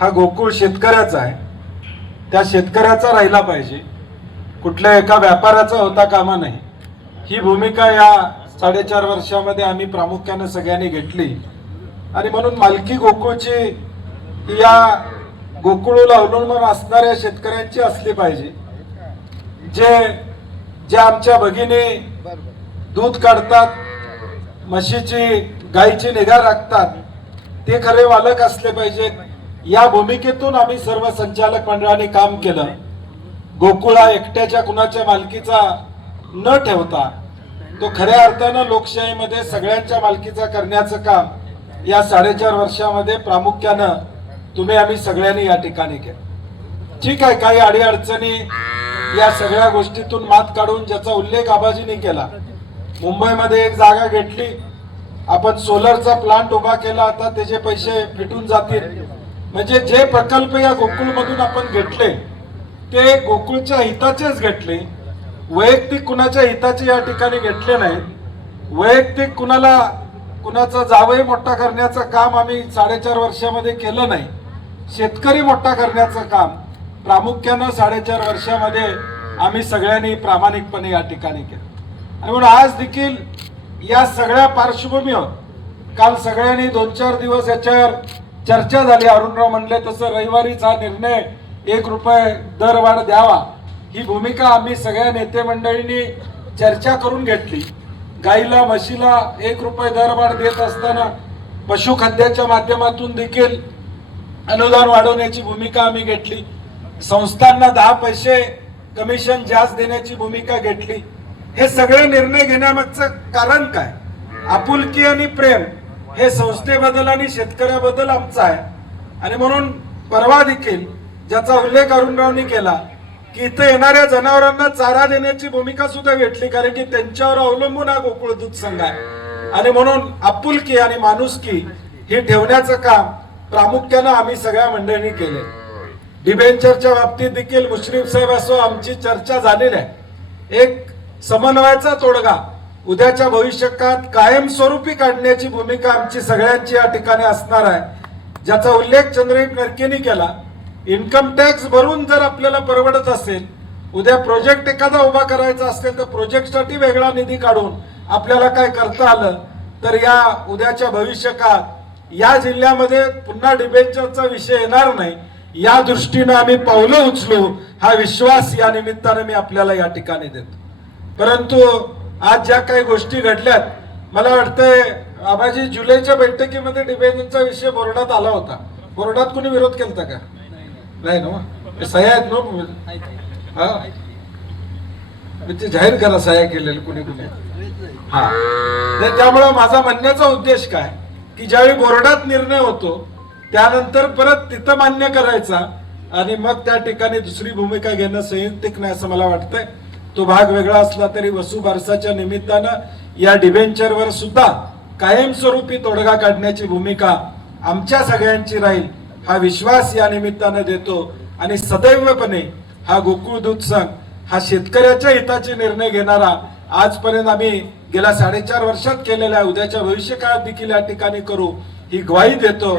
हा गोकुळ शेतकऱ्याचा आहे. त्या शेतकऱ्याचा राहिला पाहिजे. कुठल्या एका व्यापाऱ्याचा होता कामा नाही. ही भूमिका या साडेचार वर्षामध्ये आम्ही प्रामुख्यानं सगळ्यांनी घेतली. आणि म्हणून मालकी गोकुळची या गोकुळला अवलंबून असणाऱ्या शेतकऱ्यांची असली पाहिजे. जे जे आमच्या भगिनी दूध काढतात म्हशीची गायीची निगा राखतात ते खरे मालक असले पाहिजेत. या भूमिकेतून आम्ही सर्व संचालक मंडळाने काम केलं. गोकुळा एकट्याच्या कुणाच्या मालकीचा न ठेवता तो खऱ्या अर्थानं लोकशाहीमध्ये सगळ्यांच्या मालकीचा करण्याचं काम या साडेचार वर्षामध्ये प्रामुख्यानं तुम्ही आम्ही सगळ्यांनी या ठिकाणी केलं. ठीक आहे काही अडीअडचणी या सगळ्या गोष्टीतून मात काढून ज्याचा उल्लेख आबाजीने केला. मुंबईमध्ये एक जागा घेतली. आपण सोलरचा प्लांट उभा केला आता त्याचे पैसे फिटून जातील. म्हणजे जे प्रकल्प या गोकुळमधून आपण घेतले ते गोकुळच्या हिताचेच घेतले. वैयक्तिक कुणाच्या हिताचे या ठिकाणी घेतले नाहीत. वैयक्तिक कुणाला कुणाचा जावई मोठा करण्याचं काम आम्ही साडेचार वर्षामध्ये केलं नाही. शेतकरी मोठा करण्याचं काम प्रामुख्यानं साडेचार वर्षामध्ये आम्ही सगळ्यांनी प्रामाणिकपणे या ठिकाणी केलं. आणि म्हणून आज देखील या सगळ्या पार्श्वभूमीवर काल सगळ्यांनी दोन चार दिवस याच्यावर चर्चा झाली. अरुणराव म्हणले तसं रविवारीच हा निर्णय एक रुपये दरवाढ द्यावा. ही भूमिका आम्ही सगळ्या नेते मंडळींनी चर्चा करून घेतली. गाईला म्हशीला एक रुपये दरवाढ देत असताना पशुखाद्याच्या माध्यमातून देखील अनुदान वाढवण्याची भूमिका आम्ही घेतली. संस्थांना दहा पैसे कमिशन जास्त देण्याची भूमिका घेतली. हे सगळे निर्णय घेण्यामागचं कारण काय? आपुलकी आणि प्रेम. हे संस्थेबद्दल आणि शेतकऱ्याबद्दल आमचं आहे. आणि म्हणून परवा देखील ज्याचा उल्लेख अरुणरावनी केला की इथं येणाऱ्या जनावरांना चारा देण्याची भूमिका सुद्धा घेतली कारण की त्यांच्यावर अवलंबून हा गोकुळ दूध संघ आहे. आणि म्हणून आपुलकी आणि माणुसकी हे ठेवण्याचं काम प्रामुख्यानं आम्ही सगळ्या मंडळींनी केले डिबेंचरच्या बाबतीत देखील मुश्रीफ साहेब असो आमची चर्चा झालेली आहे. एक समन्वयाचा तोडगा उद्याच्या भविष्यकाळात कायमस्वरूपी काढण्याची भूमिका आमची सगळ्यांची या ठिकाणी असणार आहे. ज्याचा उल्लेख चंद्रदीप नरकेनी केला. इन्कम टॅक्स भरून जर आपल्याला परवडत असेल उद्या प्रोजेक्ट एखादा उभा करायचा असेल तर प्रोजेक्टसाठी वेगळा निधी काढून आपल्याला काय करता आलं तर या उद्याच्या भविष्यकाळात या जिल्ह्यामध्ये पुन्हा डिबेंचरचा विषय येणार नाही. या दृष्टीनं आम्ही पावलं उचलू हा विश्वास या निमित्तानं मी आपल्याला या ठिकाणी देतो. परंतु आज ज्या काही गोष्टी घडल्यात मला वाटतंय आबाजी जुलैच्या बैठकीमध्ये डिव्हिजनचा विषय बोर्डात आला होता. बोर्डात कोणी विरोध केलता का? नाही ना सह्या आहेत ना हा? म्हणजे जाहीर करा सह्या केलेले कुणी कुणी. हा. तर त्यामुळं माझा म्हणण्याचा उद्देश काय? की ज्यावेळी बोर्डात निर्णय होतो त्यानंतर परत तिथं मान्य करायचा आणि मग त्या ठिकाणी दुसरी भूमिका घेणं संयुक्तिक नाही असं मला वाटतंय. तो भाग वेगळा असला तरी वसू बारसाच्या निमित्तानं या डिबेंचरवर सुद्धा कायमस्वरूपी तोडगा काढण्याची भूमिका आमच्या सगळ्यांची राहील हा विश्वास या निमित्तानं देतो. आणि सदैवपणे हा गोकुळ दूध संघ हा शेतकऱ्याच्या हिताचे निर्णय घेणारा आजपर्यंत आम्ही गेल्या साडेचार वर्षात केलेल्या उद्याच्या भविष्यकाळात देखील या ठिकाणी करू ही ग्वाही देतो.